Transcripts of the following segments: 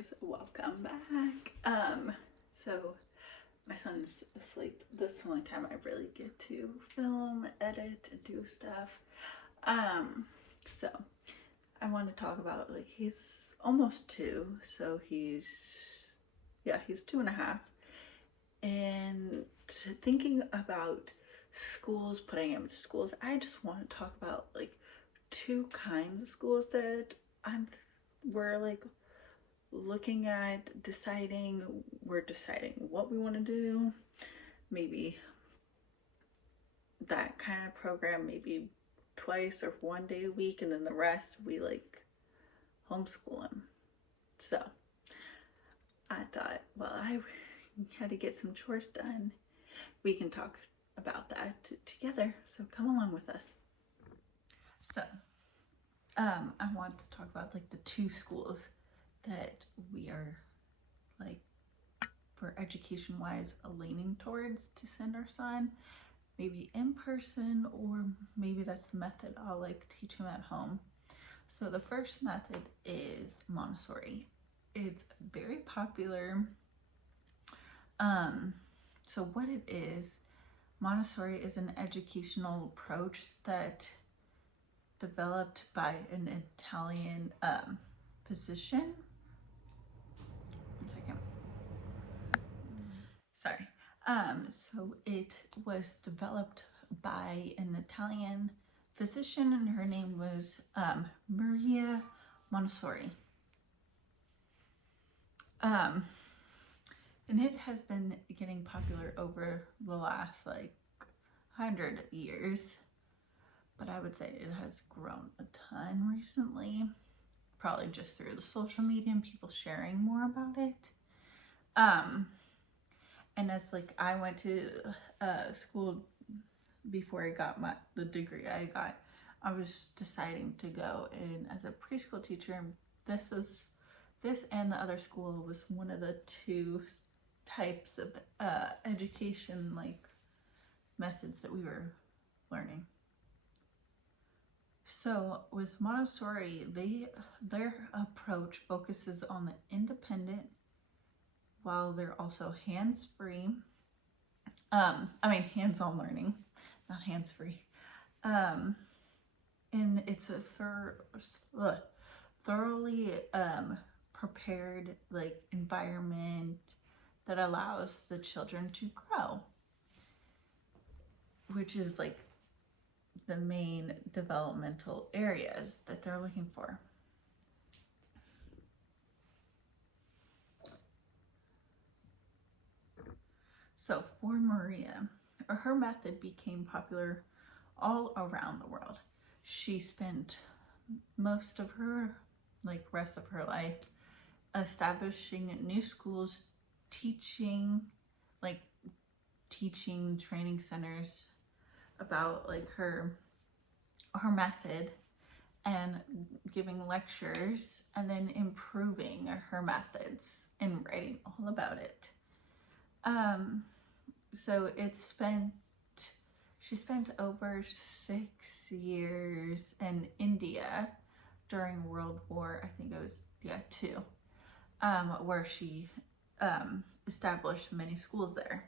guys, welcome back. So my son's asleep. This is the only time I really get to film, edit, and do stuff. So I want to talk about, like, he's almost 2, so he's 2.5. And thinking about schools, putting him to schools, I just want to talk about like 2 kinds of schools that we're like looking at, we're deciding what we want to do. Maybe that kind of program, maybe twice or 1 day a week, and then the rest we like homeschool him. So I thought, well, I had to get some chores done. We can talk about that together, so come along with us. So I want to talk about like the 2 schools that we are like, for education wise, leaning towards to send our son, maybe in person, or maybe that's the method I'll like teach him at home. So the first method is Montessori. It's very popular. So what it is, Montessori is an educational approach that developed by an Italian physician. 1 second. Sorry. So it was developed by an Italian physician, and her name was Maria Montessori. And it has been getting popular over the last like 100 years, but I would say it has grown a ton recently, probably just through the social media and people sharing more about it. And as like I went to school before I got the degree I got, I was deciding to go in as a preschool teacher, and this and the other school was one of the 2 types of education like methods that we were learning. So with Montessori, their approach focuses on the independent, while they're also hands-free. Hands-on learning, not hands-free. And it's a thoroughly prepared like environment that allows the children to grow, which is like the main developmental areas that they're looking for. So for Maria, her method became popular all around the world. She spent most of her rest of her life establishing new schools, teaching training centers about like her method, and giving lectures, and then improving her methods and writing all about it. So she spent over 6 years in India during World War, I think it was, 2, where she established many schools there.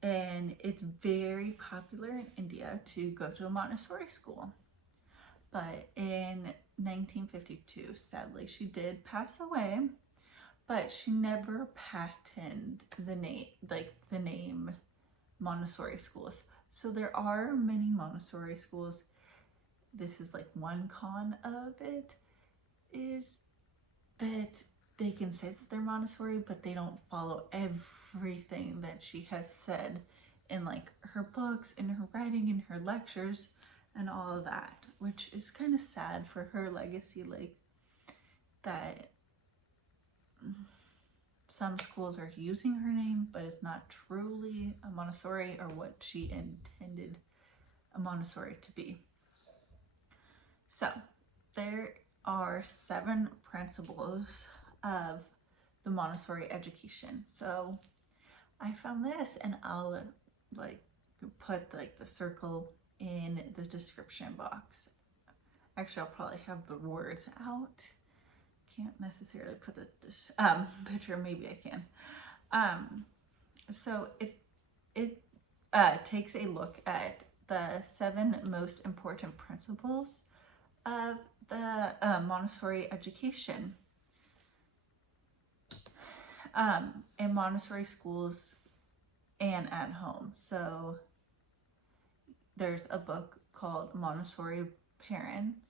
And it's very popular in India to go to a Montessori school. But in 1952, sadly, she did pass away, but she never patented the name Montessori schools. So there are many Montessori schools. This is like one con of it, is that they can say that they're Montessori, but they don't follow everything that she has said in like her books, in her writing, in her lectures, and all of that, which is kind of sad for her legacy, like that some schools are using her name, but it's not truly a Montessori or what she intended a Montessori to be. So there are 7 principles of the Montessori education. So I found this, and I'll like put like the circle in the description box. Actually, I'll probably have the words out. can't necessarily put the picture, maybe I can. So it takes a look at the 7 most important principles of the Montessori education. In Montessori schools and at home. So there's a book called Montessori Parents.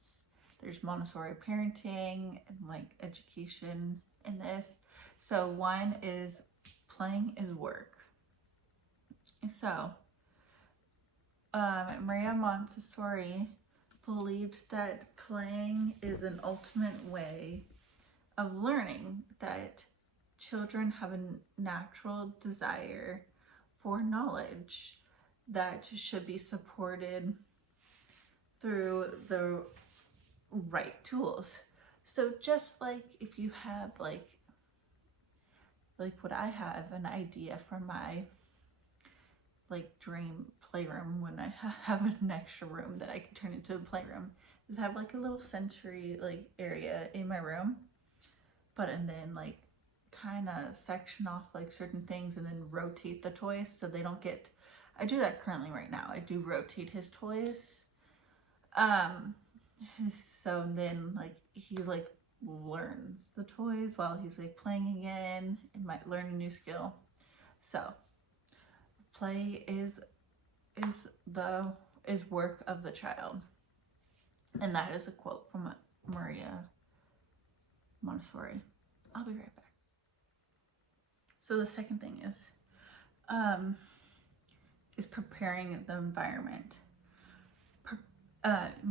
There's Montessori Parenting and like education in this. So one is playing is work. So Maria Montessori believed that playing is an ultimate way of learning, that children have a natural desire for knowledge that should be supported through the right tools. So just like if you have like what I have an idea for my like dream playroom, when I have an extra room that I can turn into a playroom, is have like a little sensory like area in my room, and then like kind of section off like certain things and then rotate the toys so they don't get, I do that currently right now. I do rotate his toys. So then like he like learns the toys while he's like playing again and might learn a new skill. So play is work of the child. And that is a quote from Maria Montessori. I'll be right back. So the second thing is preparing the environment.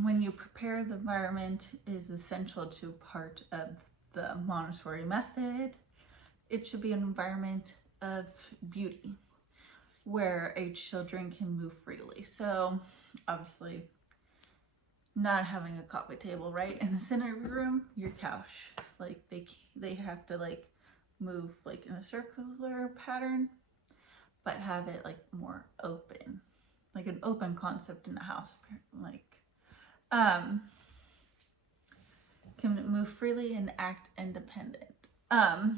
When you prepare the environment is essential to part of the Montessori method. It should be an environment of beauty where children can move freely. So obviously not having a coffee table right in the center of your room, your couch, like they have to like move like in a circular pattern, but have it like more open, like an open concept in the house, like can move freely and act independent.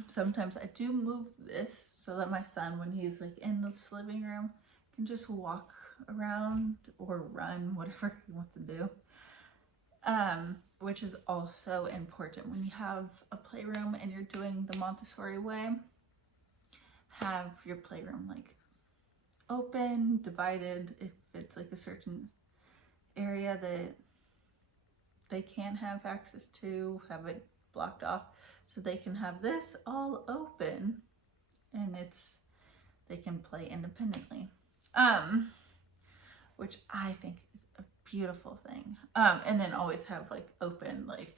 Sometimes I do move this so that my son, when he's like in this living room, can just walk around or run, whatever he wants to do. Which is also important when you have a playroom and you're doing the Montessori way. Have your playroom like open, divided, if it's like a certain area that they can't have access to, have it blocked off so they can have this all open and they can play independently, which I think is a beautiful thing. And then always have like open like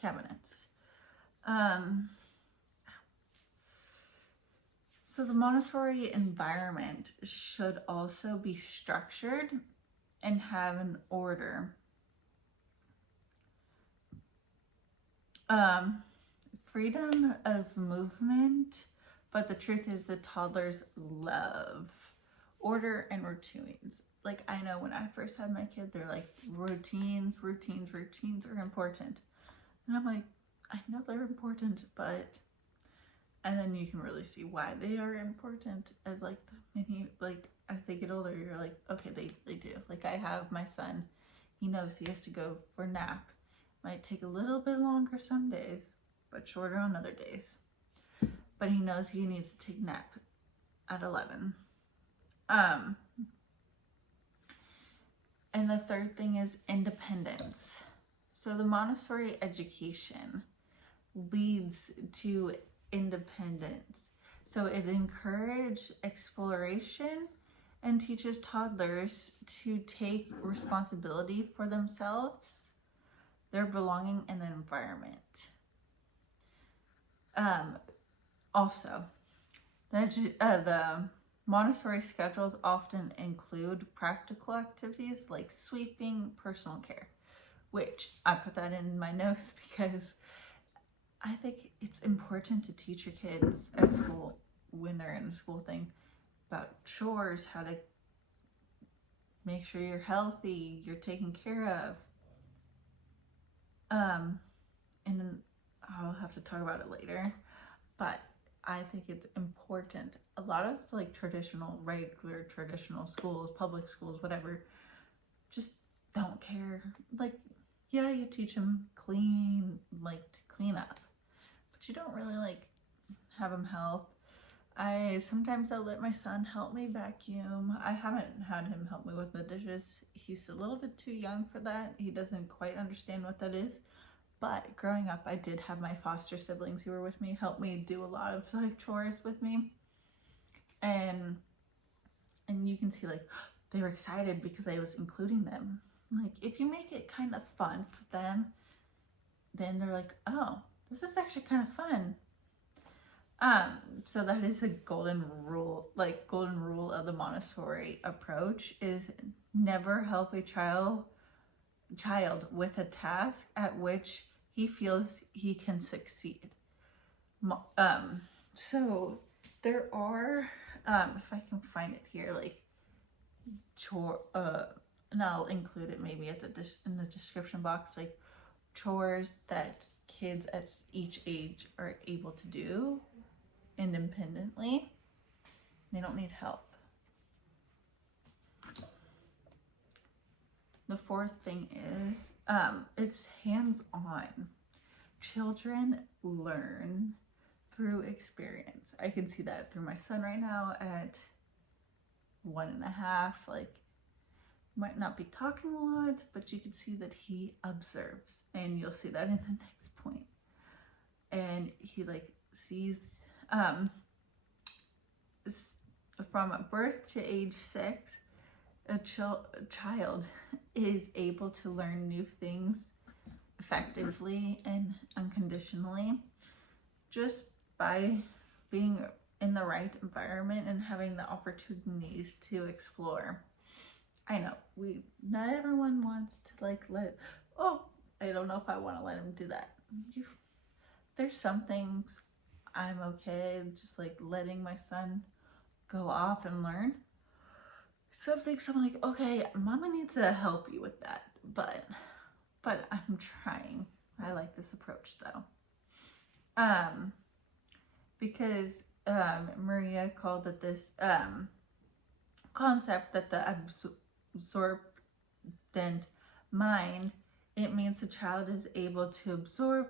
cabinets. So the Montessori environment should also be structured and have an order. Freedom of movement, but the truth is the toddlers love order and routines. Like I know when I first had my kid, they're like routines are important. And I'm like, I know they're important, but, and then you can really see why they are important as like as they get older, you're like, okay, they do. Like I have my son, he knows he has to go for a nap. Might take a little bit longer some days, but shorter on other days. But he knows he needs to take a nap at 11. And the third thing is independence. So the Montessori education leads to independence. So it encourages exploration and teaches toddlers to take responsibility for themselves, their belonging, and the environment. Also, the Montessori schedules often include practical activities like sweeping, personal care, which I put that in my notes because I think it's important to teach your kids at school when they're in a school thing about chores, how to make sure you're healthy, you're taken care of. And I'll have to talk about it later, but I think it's important. A lot of like regular traditional schools, public schools, whatever, just don't care. Like, yeah, you teach them to clean up, but you don't really like have them help. Sometimes I'll let my son help me vacuum. I haven't had him help me with the dishes. He's a little bit too young for that. He doesn't quite understand what that is. But growing up, I did have my foster siblings who were with me help me do a lot of like chores with me. And you can see like they were excited because I was including them. Like if you make it kind of fun for them, then they're like, oh, this is actually kind of fun. So that is a golden rule of the Montessori approach is never help a child with a task at which he feels he can succeed. So there are, if I can find it here, like and I'll include it maybe in the description box, like chores that kids at each age are able to do independently. They don't need help. The fourth thing is it's hands-on. Children learn through experience. I can see that through my son right now at 1.5. Like, might not be talking a lot, but you can see that he observes, and you'll see that in the next point. And he like sees from birth to age 6, a child is able to learn new things effectively and unconditionally just by being in the right environment and having the opportunities to explore. I know not everyone wants to like I don't know if I want to let him do that. There's some things I'm okay just like letting my son go off and learn. Some things I'm like, okay, mama needs to help you with that, but I'm trying. I like this approach though. Because Maria called it this concept that the absorbent mind, it means the child is able to absorb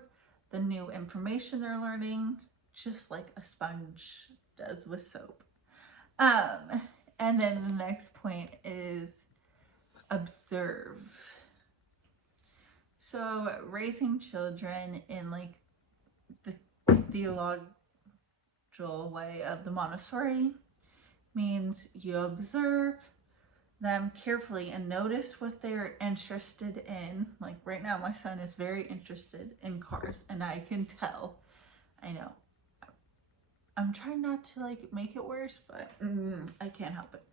the new information they're learning just like a sponge does with soap. And then the next point is observe. So raising children in like the theological way of the Montessori means you observe them carefully and notice what they're interested in. Like right now, my son is very interested in cars, and I can tell. I know. I'm trying not to like make it worse, but I can't help it.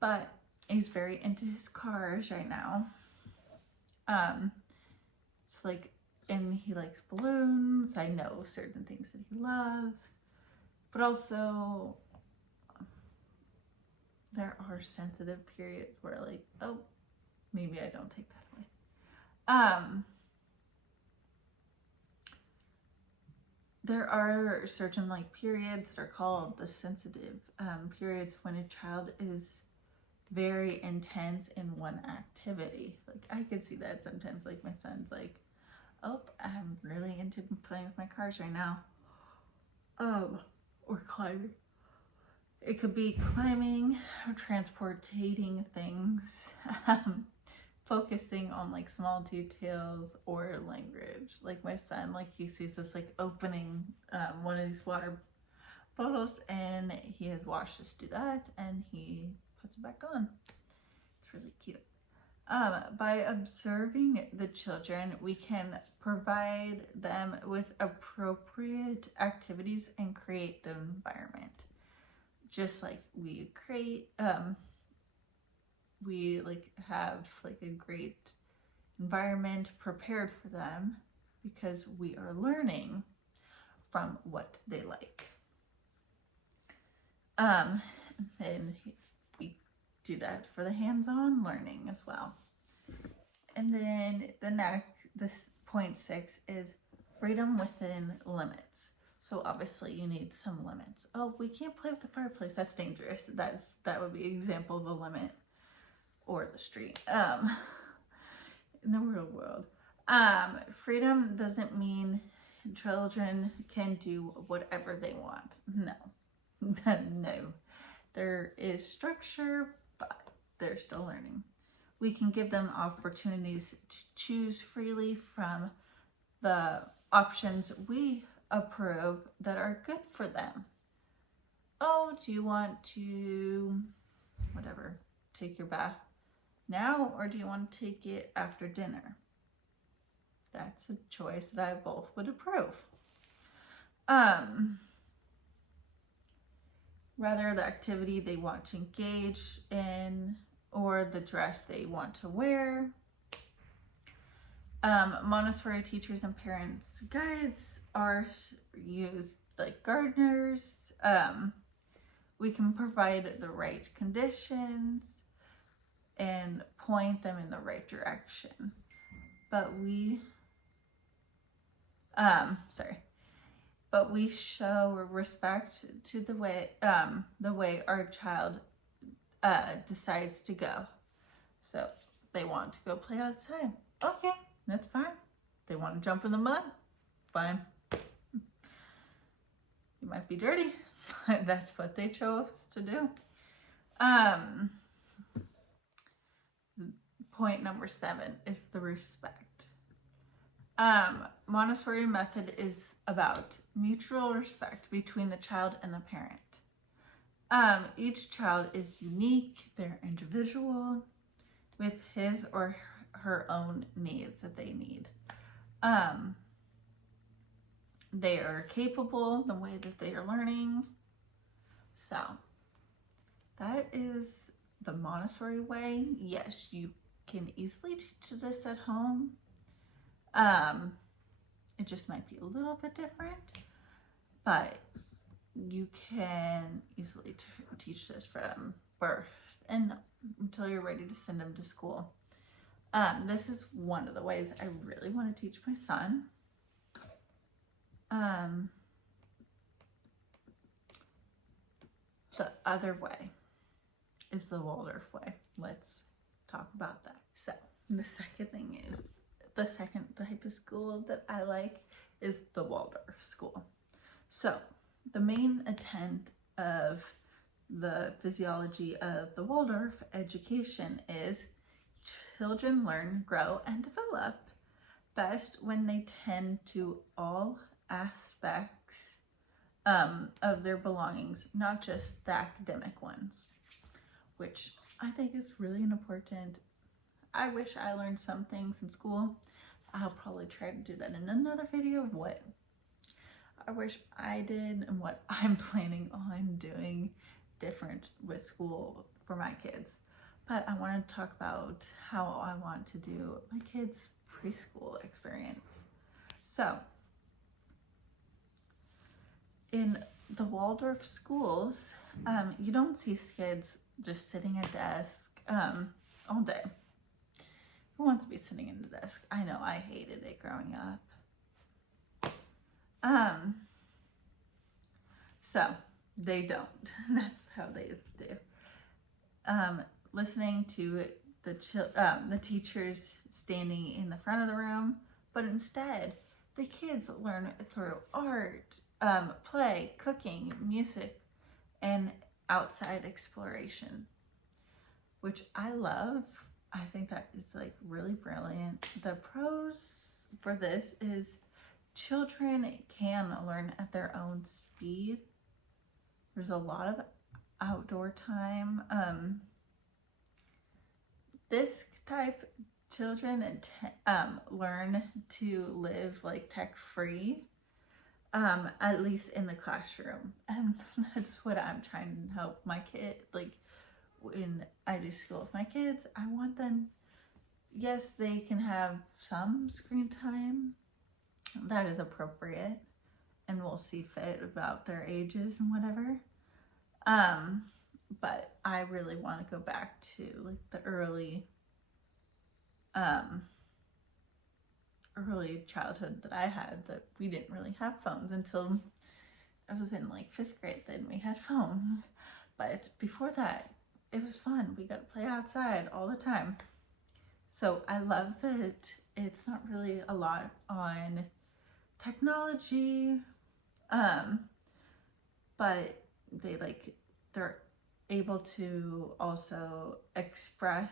But he's very into his cars right now. It's like, and he likes balloons. I know certain things that he loves, but also there are sensitive periods where like, oh, maybe I don't take that away. There are certain like periods that are called the sensitive periods when a child is very intense in one activity. Like I could see that sometimes, like my son's like, oh, I'm really into playing with my cars right now. Or climbing. It could be climbing or transporting things, focusing on like small details or language. Like my son, like he sees this like opening one of these water bottles, and he has watched us do that, and he puts it back on. It's really cute. By observing the children, we can provide them with appropriate activities and create the environment. Just like we create, we like have like a great environment prepared for them because we are learning from what they like. And we do that for the hands-on learning as well. And then this point 6 is freedom within limits. So obviously you need some limits. Oh, we can't play with the fireplace. That's dangerous. That would be an example of a limit. Or the street. In the real world. Freedom doesn't mean children can do whatever they want. No. No. There is structure, but they're still learning. We can give them opportunities to choose freely from the options we approve that are good for them. Oh, do you want to, whatever, take your bath now, or do you want to take it after dinner? That's a choice that I both would approve. Rather the activity they want to engage in or the dress they want to wear. Montessori teachers and parents guides are used like gardeners. We can provide the right conditions and point them in the right direction. But we show respect to the way our child decides to go. So if they want to go play outside, okay, that's fine. They want to jump in the mud, fine. You might be dirty, but that's what they chose to do. Point number 7 is the respect. Montessori method is about mutual respect between the child and the parent. Each child is unique, they're individual with his or her own needs that they need. They are capable the way that they are learning. So that is the Montessori way. Yes, you can easily teach this at home. It just might be a little bit different, but you can easily teach this from birth and until you're ready to send them to school. This is one of the ways I really want to teach my son. The other way is the Waldorf way. Let's talk about that. So the second type of school that I like is the Waldorf school. So the main intent of the physiology of the Waldorf education is children learn, grow, and develop best when they tend to all aspects of their belongings, not just the academic ones, which I think is really important. I wish I learned some things in school. I'll probably try to do that in another video of what I wish I did and what I'm planning on doing different with school for my kids. But I want to talk about how I want to do my kids' preschool experience. So in the Waldorf schools, you don't see kids just sitting at a desk all day. Who wants to be sitting in the desk? I know I hated it growing up. So they don't. That's how they do. Listening to the teachers standing in the front of the room, but instead the kids learn through art, play, cooking, music, and outside exploration, which I love. I think that is like really brilliant. The pros for this is children can learn at their own speed. There's a lot of outdoor time. This type children learn to live like tech free, at least in the classroom, and that's what I'm trying to help my kid. Like when I do school with my kids, I want them, yes, they can have some screen time that is appropriate, and we'll see fit about their ages and whatever. But I really want to go back to like the early early childhood that I had, that we didn't really have phones until I was in like 5th grade. Then we had phones, but before that it was fun. We got to play outside all the time. So I love that it's not really a lot on technology, but they're able to also express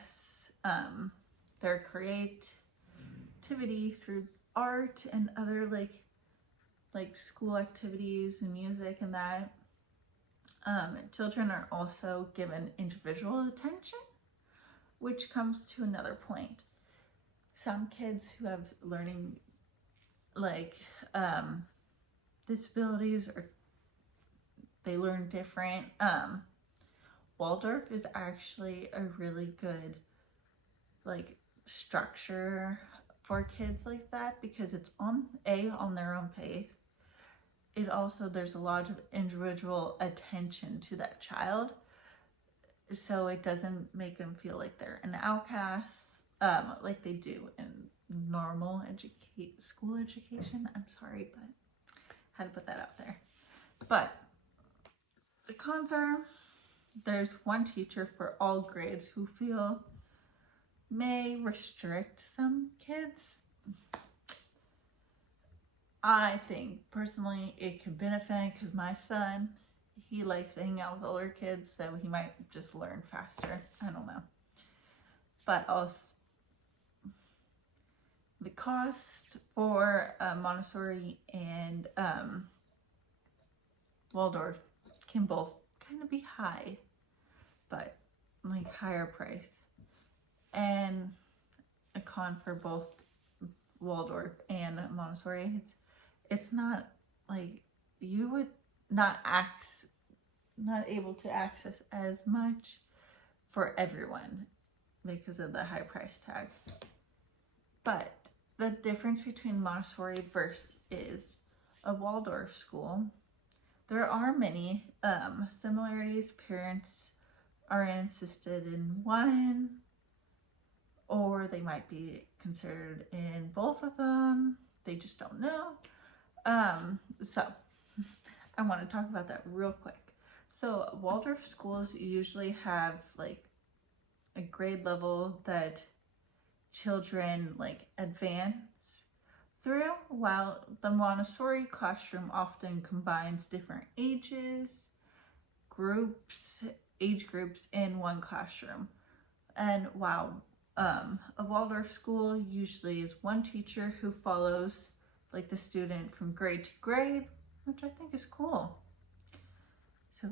their creativity through art and other like school activities and music and that. Children are also given individual attention, which comes to another point. Some kids who have learning disabilities, or they learn different. Waldorf is actually a really good structure for kids like that, because it's on their own pace. It also, there's a lot of individual attention to that child, so it doesn't make them feel like they're an outcast, like they do in normal school education. I'm sorry, but I had to put that out there. But the cons are, there's one teacher for all grades who feel may restrict some kids. I think personally it could benefit, because my son, he likes to hang out with older kids, so he might just learn faster. I don't know. But also, the cost for Montessori and Waldorf can both kind of be high, but like higher price. And a con for both Waldorf and Montessori, it's not like you would not able to access as much for everyone because of the high price tag. But the difference between Montessori versus a Waldorf school, there are many similarities. Parents are interested in one, or they might be considered in both of them. They just don't know. So I want to talk about that real quick. So Waldorf schools usually have like a grade level that children advance through, while the Montessori classroom often combines different age groups in one classroom. And while a Waldorf school usually is one teacher who follows the student from grade to grade, which I think is cool. So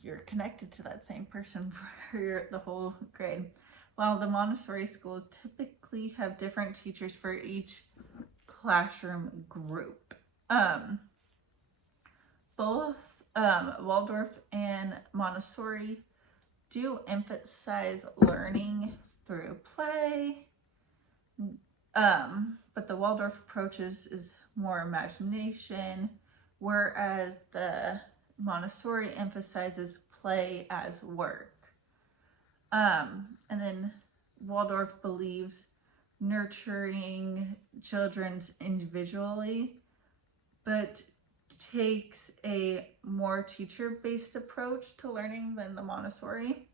you're connected to that same person for the whole grade. While the Montessori schools typically have different teachers for each classroom group. Both Waldorf and Montessori do emphasize learning through play, but the Waldorf approach is more imagination, whereas the Montessori emphasizes play as work. And then Waldorf believes nurturing children's individually, but takes a more teacher-based approach to learning than the Montessori,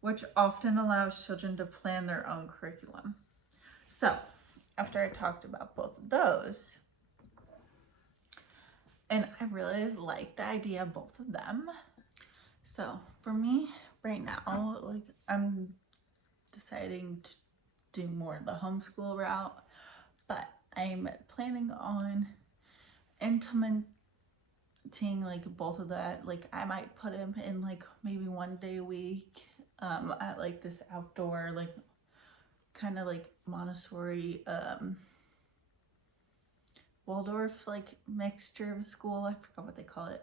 which often allows children to plan their own curriculum. So, after I talked about both of those, and I really like the idea of both of them. So, for me, right now, I'm deciding to do more the homeschool route, but I'm planning on implementing both of that. I might put him in maybe one day a week at this outdoor kind of Montessori Waldorf mixture of school. I forgot what they call it,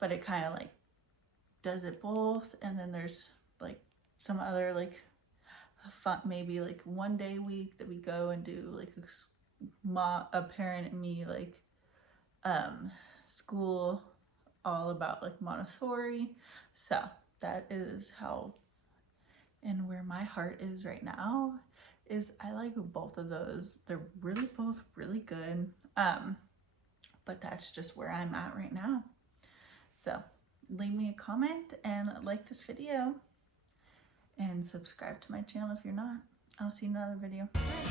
but it kind of does it both. And then there's some other fun, maybe one day a week that we go and do a parent and me school all about Montessori. So that is how and where my heart is right now. is I like both of those. They're really both really good. But that's just where I'm at right now. So leave me a comment and like this video and subscribe to my channel if you're not. I'll see you in another video. Bye.